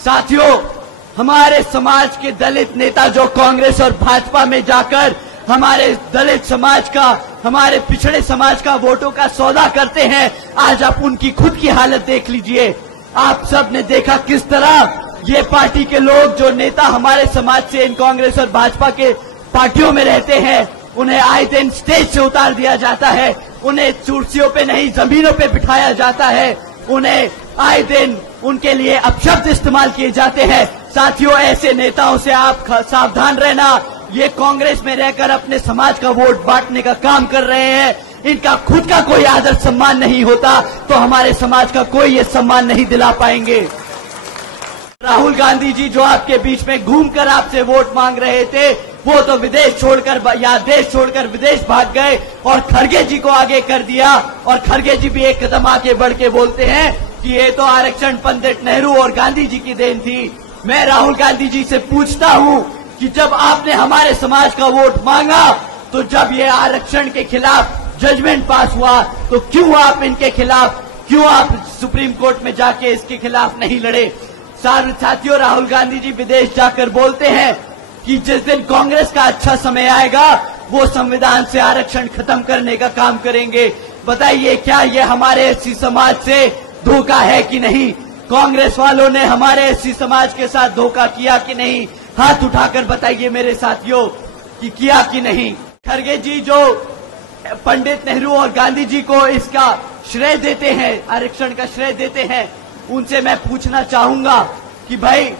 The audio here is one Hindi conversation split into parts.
साथियों, हमारे समाज के दलित नेता जो कांग्रेस और भाजपा में जाकर हमारे दलित समाज का, हमारे पिछड़े समाज का वोटों का सौदा करते हैं, आज आप उनकी खुद की हालत देख लीजिए। आप सब ने देखा किस तरह ये पार्टी के लोग, जो नेता हमारे समाज से इन कांग्रेस और भाजपा के पार्टियों में रहते हैं, उन्हें आए दिन स्टेज से उतार दिया जाता है, उन्हें कुर्सियों पे नहीं जमीनों पे बिठाया जाता है, उन्हें आए दिन उनके लिए अपशब्द इस्तेमाल किए जाते हैं। साथियों, ऐसे नेताओं से आप सावधान रहना। ये कांग्रेस में रहकर अपने समाज का वोट बांटने का काम कर रहे हैं। इनका खुद का कोई आदर सम्मान नहीं होता तो हमारे समाज का कोई ये सम्मान नहीं दिला पाएंगे। राहुल गांधी जी जो आपके बीच में घूमकर आपसे वोट मांग रहे थे, वो तो विदेश छोड़कर या देश छोड़कर विदेश भाग गए और खड़गे जी को आगे कर दिया। और खड़गे जी भी एक कदम आगे बढ़ के बोलते हैं कि ये तो आरक्षण पंडित नेहरू और गांधी जी की देन थी। मैं राहुल गांधी जी से पूछता हूं कि जब आपने हमारे समाज का वोट मांगा, तो जब ये आरक्षण के खिलाफ जजमेंट पास हुआ, तो क्यों आप इनके खिलाफ, क्यों आप सुप्रीम कोर्ट में जाके इसके खिलाफ नहीं लड़े? साथियों, राहुल गांधी जी विदेश जाकर बोलते हैं कि जिस दिन कांग्रेस का अच्छा समय आएगा, वो संविधान से आरक्षण खत्म करने का काम करेंगे। बताइए, क्या ये हमारे एससी समाज से धोखा है कि नहीं? कांग्रेस वालों ने हमारे एससी समाज के साथ धोखा किया कि नहीं? हाथ उठाकर बताइए मेरे साथियों कि किया कि नहीं। खड़गे जी जो पंडित नेहरू और गांधी जी को इसका श्रेय देते हैं, आरक्षण का श्रेय देते हैं, उनसे मैं पूछना चाहूंगा कि भाई,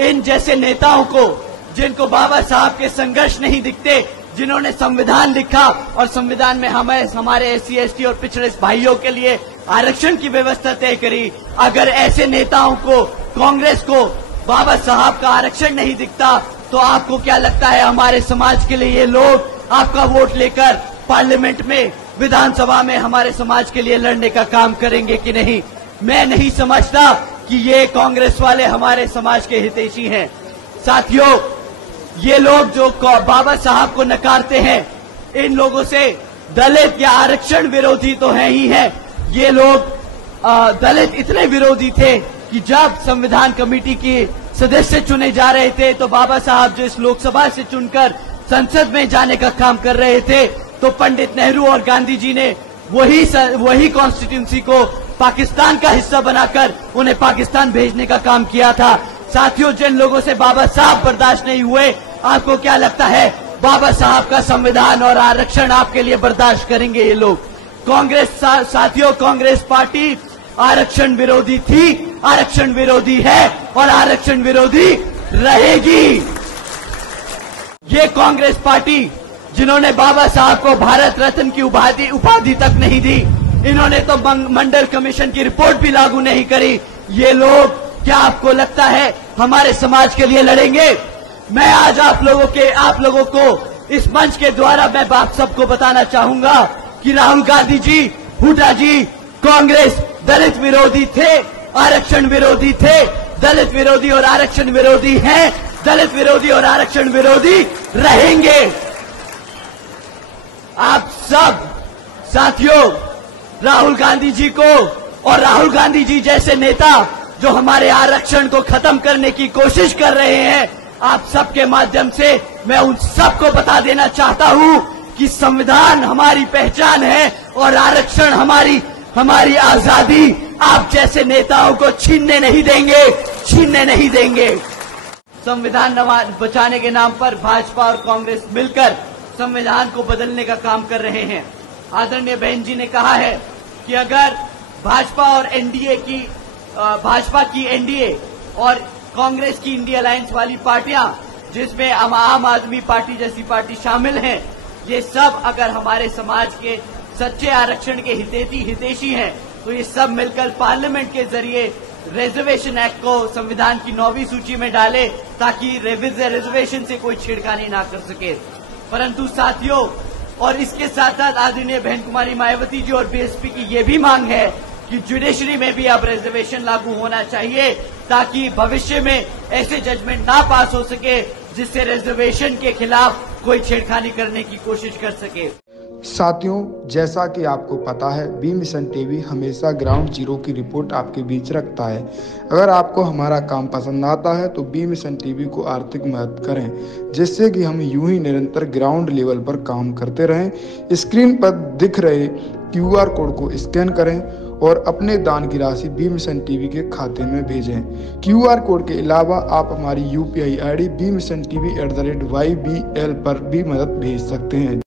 इन जैसे नेताओं को, जिनको बाबा साहब के संघर्ष नहीं दिखते, जिन्होंने संविधान लिखा और संविधान में हमारे एससी एसटी और पिछड़े भाइयों के लिए आरक्षण की व्यवस्था तय करी, अगर ऐसे नेताओं को, कांग्रेस को बाबा साहब का आरक्षण नहीं दिखता, तो आपको क्या लगता है हमारे समाज के लिए ये लोग आपका वोट लेकर पार्लियामेंट में, विधानसभा में हमारे समाज के लिए लड़ने का काम करेंगे कि नहीं? मैं नहीं समझता कि ये कांग्रेस वाले हमारे समाज के हितैषी हैं। साथियों, ये लोग जो बाबा साहब को नकारते हैं, इन लोगों से दलित या आरक्षण विरोधी तो है ही है। ये लोग दलित इतने विरोधी थे कि जब संविधान कमेटी के सदस्य चुने जा रहे थे, तो बाबा साहब जो इस लोकसभा से चुनकर संसद में जाने का काम कर रहे थे, तो पंडित नेहरू और गांधी जी ने वही कॉन्स्टिट्यूंसी को पाकिस्तान का हिस्सा बनाकर उन्हें पाकिस्तान भेजने का काम किया था। साथियों, जिन लोगों से बाबा साहब बर्दाश्त नहीं हुए, आपको क्या लगता है बाबा साहब का संविधान और आरक्षण आपके लिए बर्दाश्त करेंगे ये लोग? कांग्रेस साथियों, कांग्रेस पार्टी आरक्षण विरोधी थी, आरक्षण विरोधी है और आरक्षण विरोधी रहेगी। ये कांग्रेस पार्टी जिन्होंने बाबा साहब को भारत रत्न की उपाधि तक नहीं दी, इन्होंने तो मंडल कमीशन की रिपोर्ट भी लागू नहीं करी, ये लोग क्या आपको लगता है हमारे समाज के लिए लड़ेंगे? मैं आज आप लोगों को इस मंच के द्वारा मैं आप सबको बताना चाहूंगा कि राहुल गांधी जी, हुड्डा जी, कांग्रेस दलित विरोधी थे, आरक्षण विरोधी थे, दलित विरोधी और आरक्षण विरोधी हैं, दलित विरोधी और आरक्षण विरोधी रहेंगे। आप सब साथियों, राहुल गांधी जी को और राहुल गांधी जी जैसे नेता जो हमारे आरक्षण को खत्म करने की कोशिश कर रहे हैं, आप सबके माध्यम से मैं उन सबको बता देना चाहता हूं कि संविधान हमारी पहचान है और आरक्षण हमारी आजादी आप जैसे नेताओं को छीनने नहीं देंगे। संविधान बचाने के नाम पर भाजपा और कांग्रेस मिलकर संविधान को बदलने का काम कर रहे हैं। आदरणीय बहन जी ने कहा है कि अगर भाजपा की एनडीए और कांग्रेस की इंडिया अलायंस वाली पार्टियां, जिसमें आम आदमी पार्टी जैसी पार्टी शामिल हैं, ये सब अगर हमारे समाज के सच्चे आरक्षण के हितैषी हैं, तो ये सब मिलकर पार्लियामेंट के जरिए रिजर्वेशन एक्ट को संविधान की 9वीं सूची में डाले, ताकि रिजर्वेशन से कोई छेड़खानी ना कर सके। परंतु साथियों, और इसके साथ साथ आदरणीय बहन कुमारी मायावती जी और बीएसपी की ये भी मांग है कि जुडिशरी में भी अब रिजर्वेशन लागू होना चाहिए, ताकि भविष्य में ऐसे जजमेंट ना पास हो सके जिससे रिजर्वेशन के खिलाफ कोई छेड़खानी करने की कोशिश कर सके। साथियों, जैसा कि आपको पता है, बी मिशन टीवी हमेशा ग्राउंड जीरो की रिपोर्ट आपके बीच रखता है। अगर आपको हमारा काम पसंद आता है तो बी मिशन टीवी को आर्थिक मदद करें, जिससे कि हम यूं ही निरंतर ग्राउंड लेवल पर काम करते रहें। स्क्रीन पर दिख रहे QR कोड को स्कैन करें और अपने दान की राशि बी मिशन टीवी के खाते में भेजें। QR कोड के अलावा आप हमारी UPI ID BMissionTV@YBL पर भी मदद भेज सकते हैं।